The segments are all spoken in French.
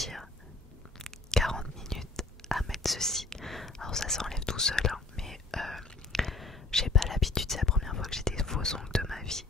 mentir, 40 minutes à mettre ceci. Alors ça s'enlève tout seul, hein, mais j'ai pas l'habitude, c'est la première fois que j'ai des faux ongles de ma vie.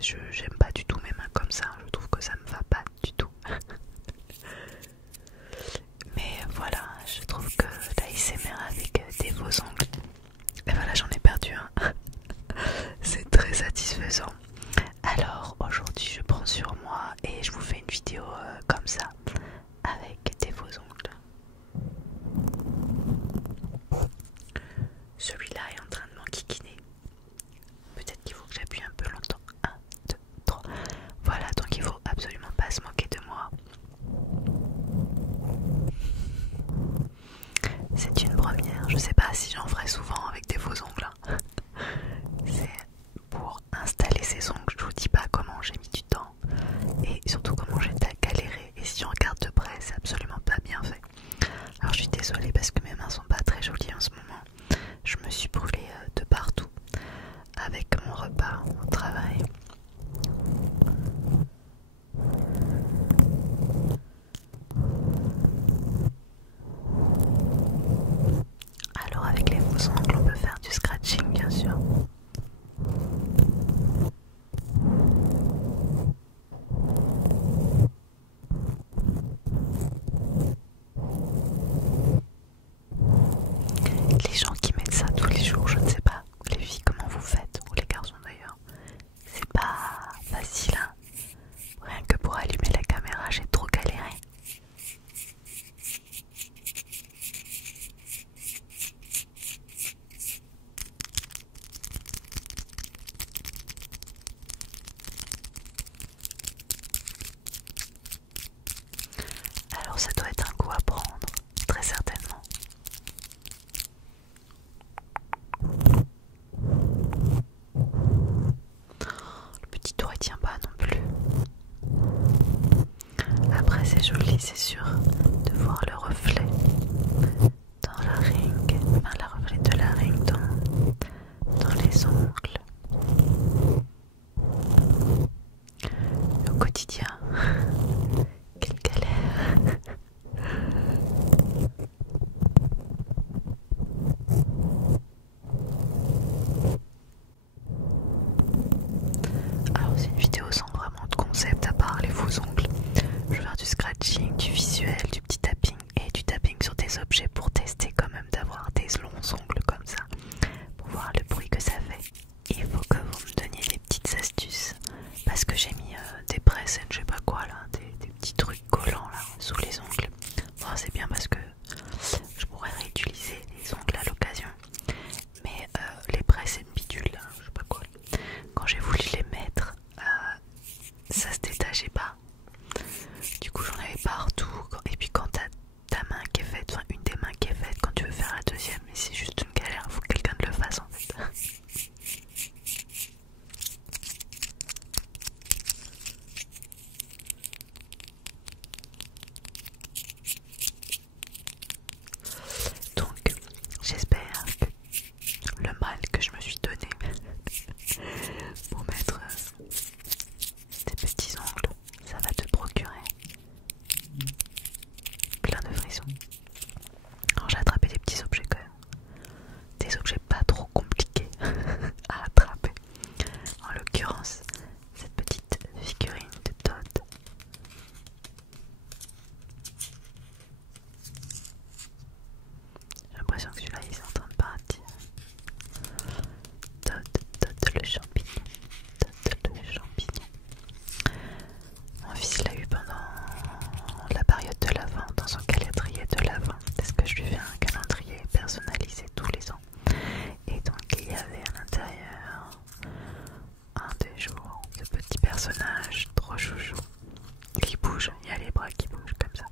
J'aime pas du tout mes mains comme ça, je trouve que ça me va pas du tout. Mais voilà, je trouve que l'ASMR avec des faux ongles, et voilà, j'en ai perdu un. C'est très satisfaisant. Alors aujourd'hui je prends sur moi et je vous fais une vidéo comme ça avec des faux ongles. Celui-là est en train de m'enquiquiner. Peut-être qu'il faut que j'appuie un peu longtemps. 1, 2, 3. Voilà, donc il faut absolument pas se moquer de moi. C'est une première. Je sais pas si j'en ferai souvent avec des faux ongles. C'est pour installer ces ongles. Je vous dis pas comment j'ai mis du temps et surtout comment j'ai galéré. Et si on regarde de près, c'est absolument pas bien fait. Alors je suis désolée parce que mes mains sont pas très jolies en ce moment. Je me suis brûlée de partout avec mon repas au travail. Alors avec les faux ongles, on peut faire du scratching bien sûr. Les gens qui mettent ça tous les jours, je ne sais pas, les filles comment vous faites, ou les garçons d'ailleurs, c'est pas facile hein. Rien que pour allumer la caméra, j'ai trop galéré. Alors ça doit être un coup à prendre, très certainement. Le petit tour il tient pas non plus. Après c'est joli, c'est sûr de voir le reflet dans la ring, enfin le reflet de la ring dans les ongles. Au quotidien, quelle galère. Alors c'est une vidéo sans vraiment de concept à part les faux ongles. Je vais faire du scratching, du visuel, du petit tapping et du tapping sur des objets pour tester quand même d'avoir des longs ongles comme ça, pour voir le bruit que ça fait. Il faut que vous me donniez des petites astuces parce que j'ai mis des presses et je sais pas quoi là, des petits trucs collants là sous les ongles. Bon, c'est bien parce que je pourrais réutiliser les ongles à l'occasion, mais les presses et une bidule là, je sais pas quoi, quand j'ai voulu les mettre ça se détachait pas. Du coup j'en avais partout. Et puis quand t'as ta main qui est faite, enfin une des mains qui est faite, quand tu veux faire la deuxième, mais c'est juste une galère, faut que quelqu'un te le fasse en fait. Donc j'espère que le mal que je me suis donné pour mettre des petits ongles, ça va te procurer plein de frissons. Alors j'ai attrapé des petits objets quand même. Des objets pas trop compliqués à attraper. En l'occurrence, cette petite figurine de Todd. J'ai l'impression que celui-là il est en train de partir. Todd le champignon. Todd le champignon. Mon fils l'a eu pendant la période de l'Avent, dans son calendrier de l'Avent, parce que je lui fais un calendrier personnalisé tous les ans. Et donc il y avait à l'intérieur un des jours ce petit personnage trop chouchou qui bouge, il y a les bras qui bougent comme ça.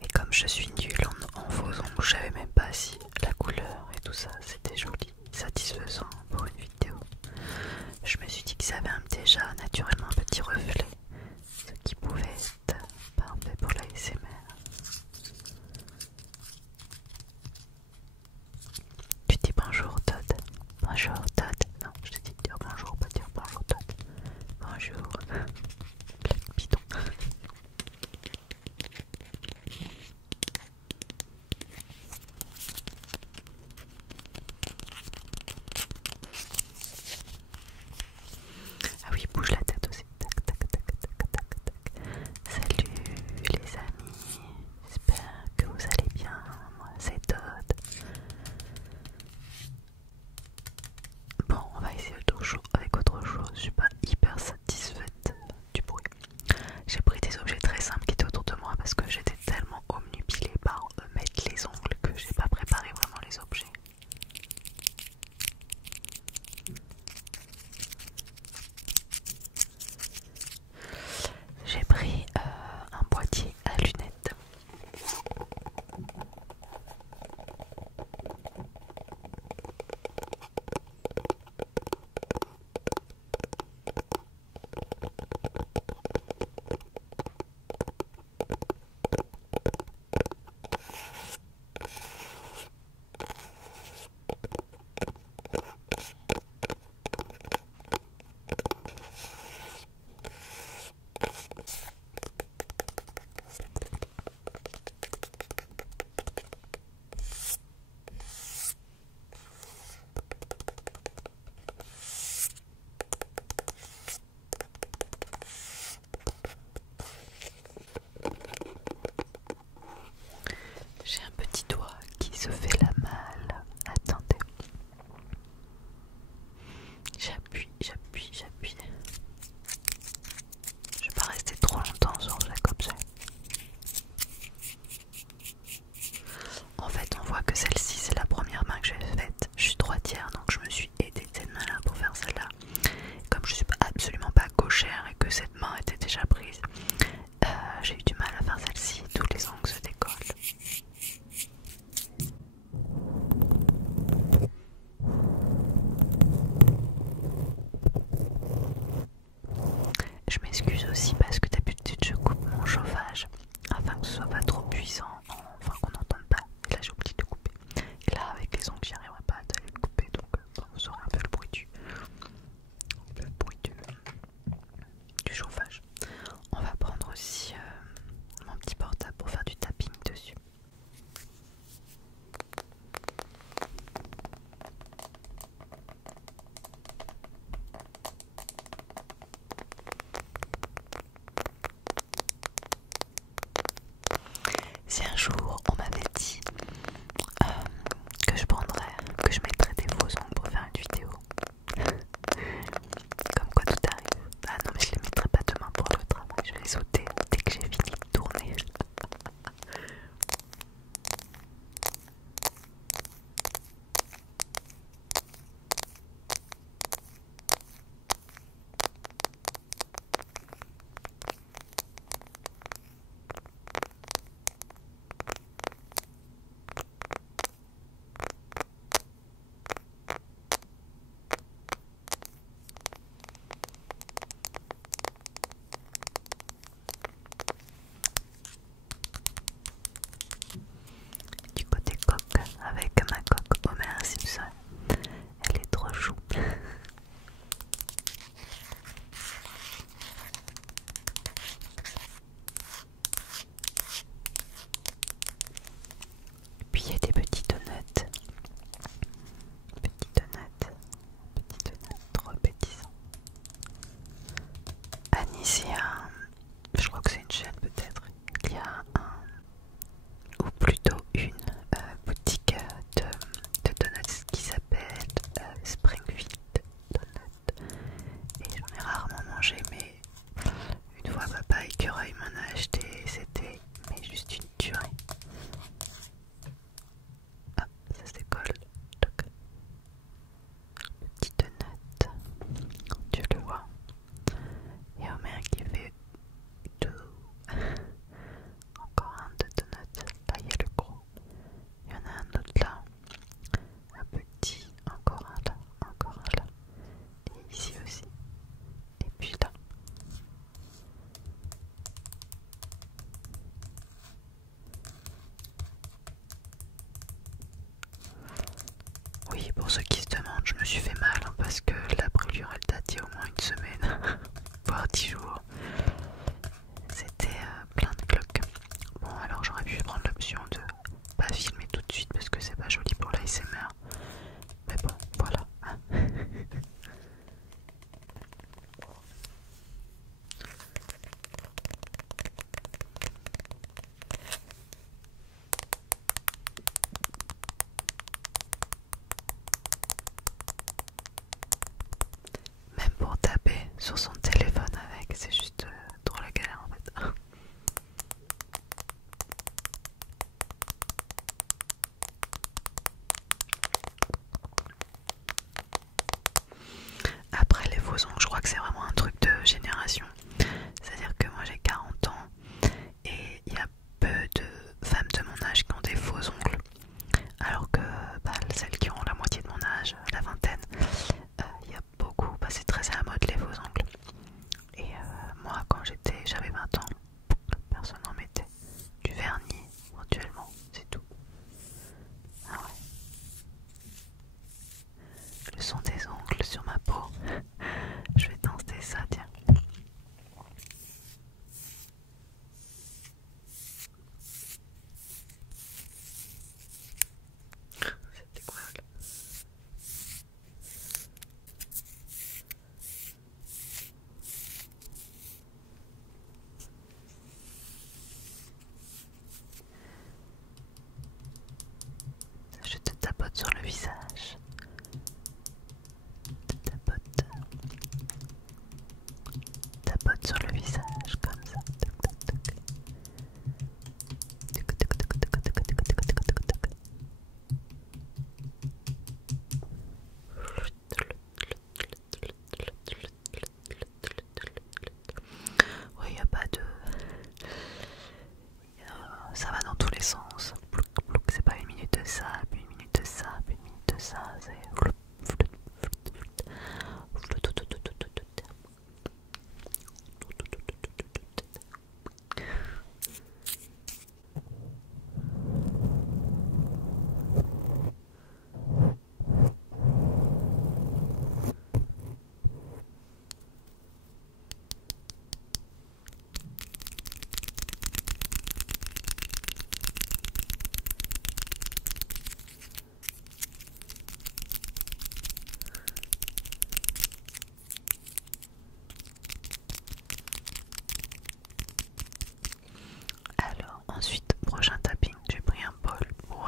Et comme je suis nulle en faux ongles, je savais même pas si la couleur et tout ça c'était joli, satisfaisant pour une vidéo. Je me suis dit que ça avait déjà naturellement un petit reflet, ce qui pouvait être parfait pour l'ASMR. J'ai un petit doigt qui se fait la malle. Attendez. J'appuie. Je vais pas rester trop longtemps sur chaque objet. En fait, on voit que celle-ci, c'est la première main que j'ai faite. Je suis droitière, donc je me suis aidée de cette main-là pour faire celle-là. Comme je suis absolument pas gauchère et que cette main était déjà prise, j'ai eu du mal à faire celle-ci. Tous les ongles se décollent. Je m'excuse aussi parce que d'habitude je coupe mon chauffage afin que ce soit pas trop puissant, enfin qu'on n'entende pas. Et là j'ai oublié de couper. Et là avec les ongles j'y arriverai pas à le couper, donc vous aurez un peu le bruit du chauffage. On va prendre aussi mon petit portable pour faire du tapping dessus. Si un jour on m'avait dit que je mettrais des faux ongles pour faire une vidéo, comme quoi tout arrive. Ah non mais je les mettrai pas demain pour le travail, je vais les ôter dès que j'ai fini de tourner. Du côté coque, avec ma coque Homer Simpson, elle est trop chou. Puis il y a des petits donuts, trop appétissants. À Nice, il y a je crois que c'est une chaîne peut-être, il y a ou plutôt une boutique de donuts qui s'appelle Springfield Donut. Et j'en ai rarement mangé, mais une fois papa écureuil m'en a acheté et c'était juste une tuerie. Ah, ça se décolle. Toc. Petit donut, tu le vois. Et Homer qui fait tout. Encore un de donuts. Là il y a le gros. Il y en a un autre là. Un petit. Encore un là. Encore un là. Et ici aussi. Et puis là. Oui, pour ceux qui se demandent, je me suis fait mal hein, parce que la brûlure elle date il y a au moins une semaine, voire 10 jours. C'était plein de cloques. Bon, alors j'aurais pu prendre l'option de pas filmer tout de suite parce que c'est pas joli pour l'ASMR. Mais bon, voilà. Même pour taper sur son téléphone avec, c'est juste trop la galère en fait. Après les faux ongles, je crois que c'est vraiment un truc de génération. C'est-à-dire que moi j'ai 40 ans et il y a peu de femmes de mon âge qui ont des faux ongles. Alors que celles qui ont la moitié de mon âge, la vingtaine, il y a beaucoup, c'est très à la mode les faux ongles.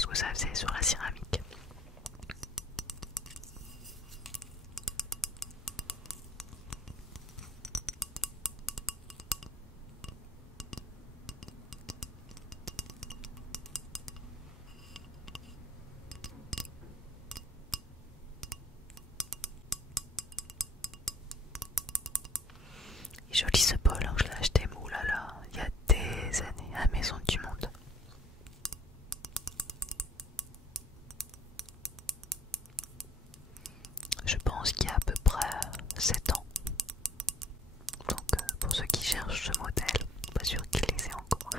ce que ça faisait sur la céramique. Joli ce bol, hein, je l'ai acheté, là, il y a des années à Maison du Monde. Je pense qu'il y a à peu près 7 ans. Donc pour ceux qui cherchent ce modèle, pas sûr qu'ils les aient encore.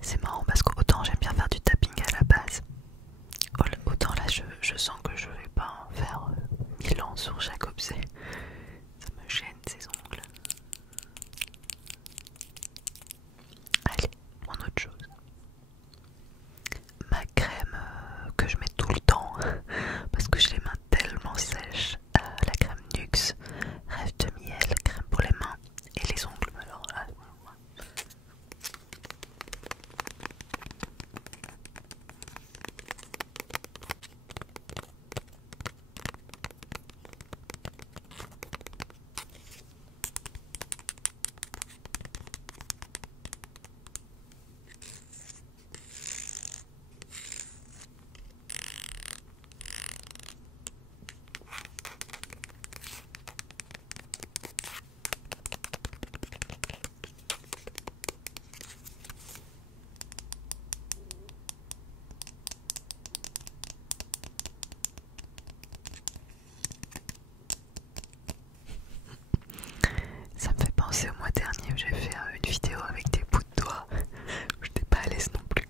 C'est marrant parce qu'autant j'aime bien faire du tapping à la base, autant là je sens que je vais pas en faire 1000 ans sur chaque objet. Ça me gêne ces ongles. Allez, mon autre chose. Ma crème que je mets tout le temps parce que j'ai les mains tellement sèches. La crème Nuxe, Rêve de miel, crème pour les mains et les ongles. Alors là, ça me fait penser au mois dernier où j'ai fait une vidéo avec des bouts de doigts. Je n'étais pas à l'aise non plus.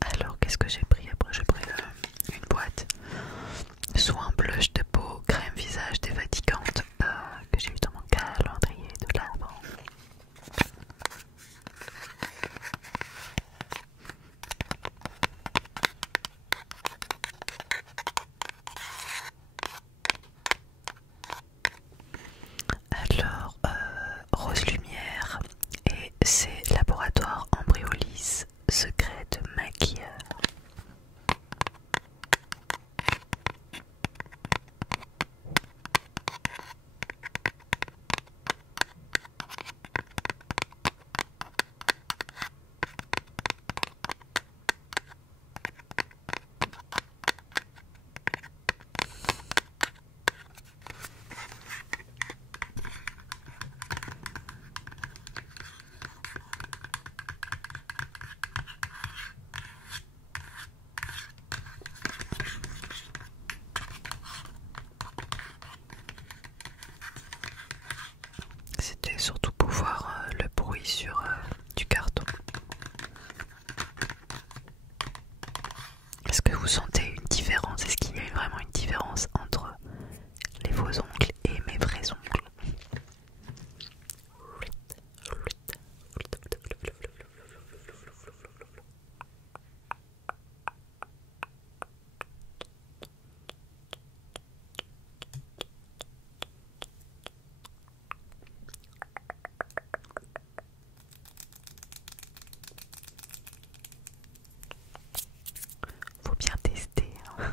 Alors qu'est-ce que j'ai pris après? J'ai pris une boîte soit un blush de peau crème visage défatigante que j'ai eu dans mon calendrier de l'avant. Alors Rose Lumière et c'est Laboratoire Embryolisse Secret de maquilleur. C'était surtout pour voir le bruit sur du carton. Est-ce que vous sentez une différence? Est-ce qu'il y a vraiment une différence entre les faux ongles et mes vrais ongles? Faut bien tester, hein.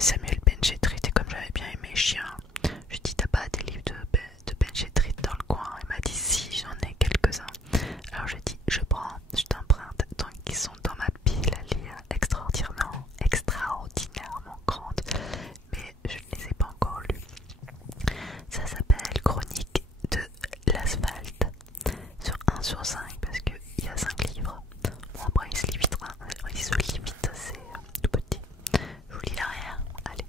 Samuel Benchetrit, et comme j'avais bien aimé Chien, je lui ai dit t'as pas des livres de Benchetrit dans le coin? Il m'a dit si, j'en ai quelques-uns. Alors je dis je prends, je t'emprunte, donc ils sont dans ma pile à lire, extraordinairement grande, mais je ne les ai pas encore lus. Ça s'appelle Chronique de l'asphalte, sur 1/5 parce qu'il y a 5 livres. Bon après il se limite, c'est tout petit. Je vous lis l'arrière, allez.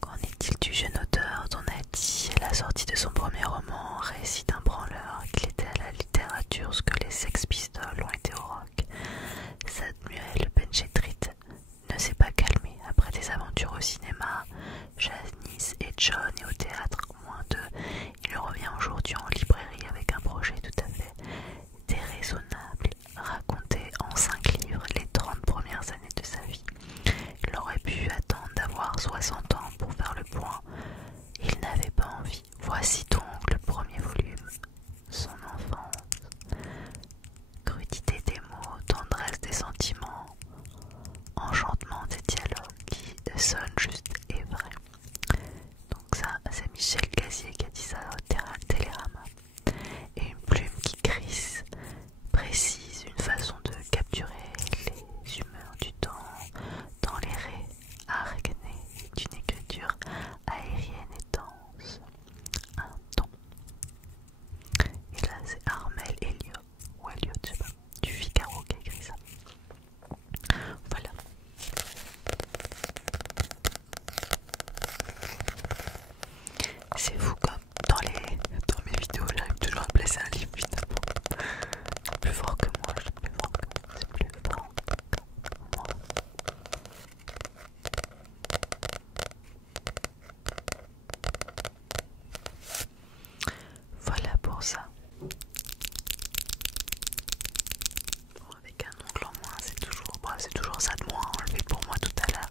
Qu'en est-il du jeune auteur dont a dit à la sortie de son premier roman, récit d'un branleur, qu'il était à la littérature ce que les Sex Pistols ont été au rock? Samuel Benchetrit ne s'est pas calmé après des aventures au cinéma, Janice et John, et au théâtre, moins d'eux. Il revient aujourd'hui en librairie avec un projet tout à fait déraisonnable, raconter en 5 livres les 30 premières années de sa vie. Il aurait pu attendre d'avoir 60 ans pour faire le point. Il n'avait pas envie. Voici donc le premier volume. Son enfance. Crudité des mots, tendresse des sentiments, enchantement des dialogues qui sonnent juste et vrai. Donc ça, c'est Michel Gazier qui a dit ça au Télérama. Et une plume qui crisse, précise, une façon de capturer les humeurs du temps dans les raies arachnées d'une écriture aérienne et dense. Un ton. Et là c'est Armel Elliot, ou Elliot, je sais pas, du Figaro qui a écrit ça. Voilà. C'est fou comme dans mes vidéos j'arrive toujours à placer un livre finalement. Plus fort que moi, je suis plus fort que moi, c'est plus fort que moi. Voilà pour ça. Bon, avec un ongle en moins, c'est toujours ça de moins enlevé pour moi tout à l'heure.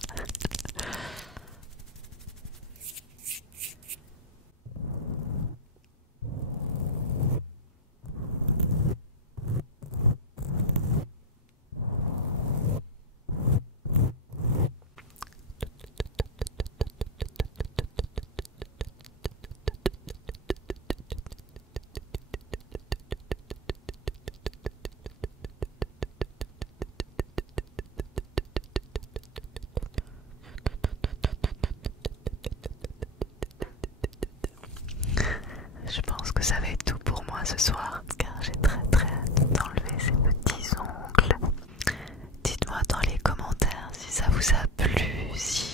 Je pense que ça va être tout pour moi ce soir, car j'ai très hâte d'enlever ces petits ongles. Dites-moi dans les commentaires si ça vous a plu, si